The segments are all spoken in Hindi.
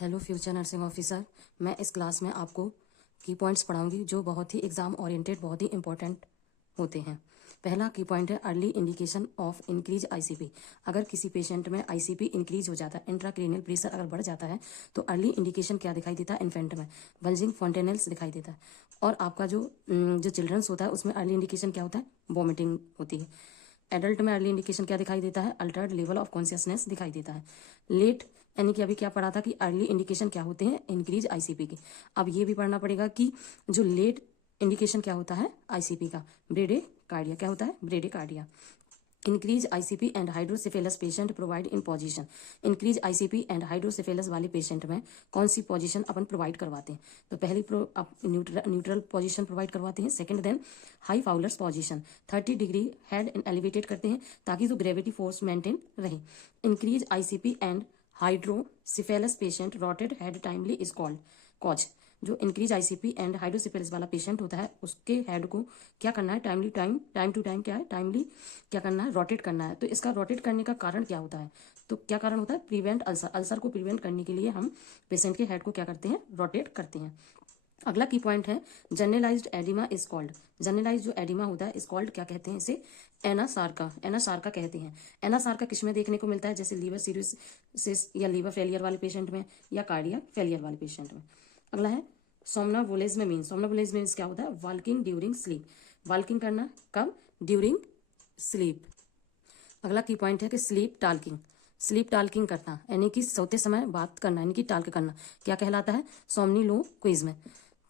Hello future nursing officer. मैं इस क्लास में आपको की पॉइंट्स पढ़ाऊंगी जो बहुत ही एग्जाम ओरिएंटेड, बहुत ही इंपॉर्टेंट होते हैं। पहला की पॉइंट है early indication of increase ICP. अगर किसी पेशेंट में आईसीपी इंक्रीज हो जाता है, इंट्राक्रेनियल प्रेशर अगर बढ़ जाता है, तो अर्ली इंडिकेशन क्या दिखाई देता है? इन्फेंट में बल्जिंग फॉन्टेनल्स दिखाई देता है। और आपका जो चिल्ड्रंस होता है उसमें अर्ली इंडिकेशन क्या होता है? वॉमिटिंग होती है। एडल्ट में अर्ली इंडिकेशन क्या दिखाई देता है? अल्टर्ड लेवल ऑफ कॉन्शियसनेस दिखाई देता है। लेट यानी कि अभी क्या पढ़ा था कि अर्ली इंडिकेशन क्या होते हैं? इंक्रीज आईसीपी के। अब ये भी पढ़ना पड़ेगा कि जो लेट इंडिकेशन क्या होता है आईसीपी का? ब्रेडेकार्डिया। क्या होता है? Bradycardia. Increase ICP and hydrocephalus patient provide in position. Increase ICP and hydrocephalus वाले पेशेंट में कौन सी पोजीशन अपन प्रोवाइड करवाते हैं? तो पहली न्यूट्रल पोजीशन प्रोवाइड करवाते हैं। Second then high Fowler's position, 30 degree head elevated करते हैं ताकि जो ग्रेविटी फोर्स मेंटेन रहे। Increase ICP and hydrocephalus patient rotated head timely is called cause. जो इंक्रीज आईसीपी एंड हाइड्रोसिफेलस वाला पेशेंट होता है उसके हेड को क्या करना है? टाइम टू टाइम क्या है? टाइमली क्या करना है? रोटेट करना है। तो इसका रोटेट करने का कारण क्या होता है? तो क्या कारण होता है? Prevent ulcer. अल्सर को प्रिवेंट करने के लिए हम पेशेंट के हेड को क्या करते हैं? रोटेट करते हैं। अगला की पॉइंट है generalized edema is called. Generalize जो एडिमा होता है इज कॉल्ड, क्या कहते हैं इसे? एनासार्का। एनासार्का कहते हैं। एनासार्का किसमें देखने को मिलता है? जैसे लीवर सिरोसिस या लीवर फेलियर वाले पेशेंट में या कार्डियक फेलियर वाले पेशेंट में। अगला है सोमनाबुलिज्म में मीन। सोमनाबुलिज्म मीन्स क्या होता है? Walking during sleep. वॉकिंग करना कब? During sleep. अगला की पॉइंट है कि स्लीप टाल्किंग। स्लीप टाल्किंग करना यानी कि सोते समय बात करना यानी कि टाल्क करना क्या कहलाता है? सोमनी क्विज में।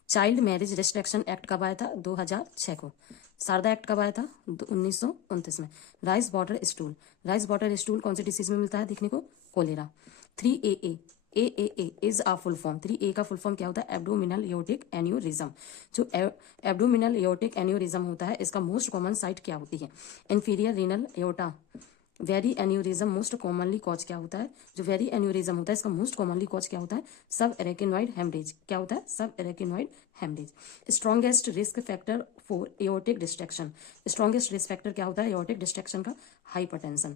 चाइल्ड मैरिज रिस्ट्रिक्शन एक्ट कब आया था? 2006 को। शारदा एक्ट कब आया था? 1929 में। Rice water stool. Rice water stool कौन सी डिसीज में मिलता है देखने को? Cholera. 3AA। A is a full form. 3A का फुल फॉर्म क्या होता है? Abdominal aortic aneurysm. जो एब्डोमिनल एओर्टिक एन्यूरिज्म होता है इसका मोस्ट कॉमन साइट क्या होती है? Inferior renal aorta. Very aneurysm most commonly cause क्या होता है? जो वेरी एन्यूरिज्म होता है इसका मोस्ट कॉमनली कॉज क्या होता है? Subarachnoid haemorrhage. क्या होता है? Subarachnoid haemorrhage. Strongest risk factor for aortic distraction. Strongest risk factor क्या होता है एओर्टिक डिस्ट्रैक्शन का? Hypertension.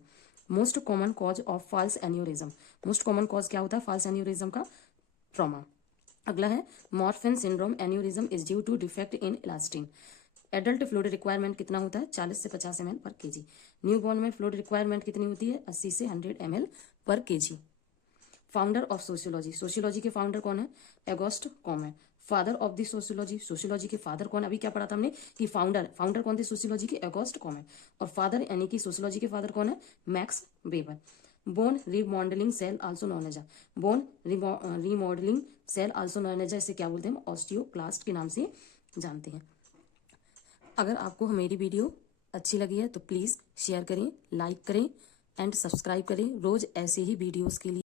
Most common cause of false aneurysm. Most common cause क्या होता है फॉल्स एन्यूरिज्म का? ट्रॉमा। अगला है Marfan syndrome aneurysm is due to defect in elastin. Adult fluid requirement कितना होता है? 40 से 50 ml पर केजी। न्यूबॉर्न में फ्लूइड रिक्वायरमेंट कितनी होती है? 80 से 100 ml पर kg. Founder of sociology. Sociology के फाउंडर कौन है? Auguste Comte. Father of the sociology. Sociology के फादर कौन? अभी क्या पढ़ा था हमने कि फाउंडर कौन थे सोशियोलॉजी के? एगोस्ट कॉमेट। और फादर यानी कि सोशियोलॉजी के फादर कौन है? Max Weber. Bone remodeling cell also known as. Bone remodeling cell also known as, इसे क्या बोलते हैं? ऑस्टियोक्लास्ट के नाम से जानते हैं। अगर आपको मेरी वीडियो अच्छी लगी है तो प्लीज़ शेयर करें, लाइक करें एंड सब्सक्राइब करें रोज़ ऐसे ही वीडियोस के लिए।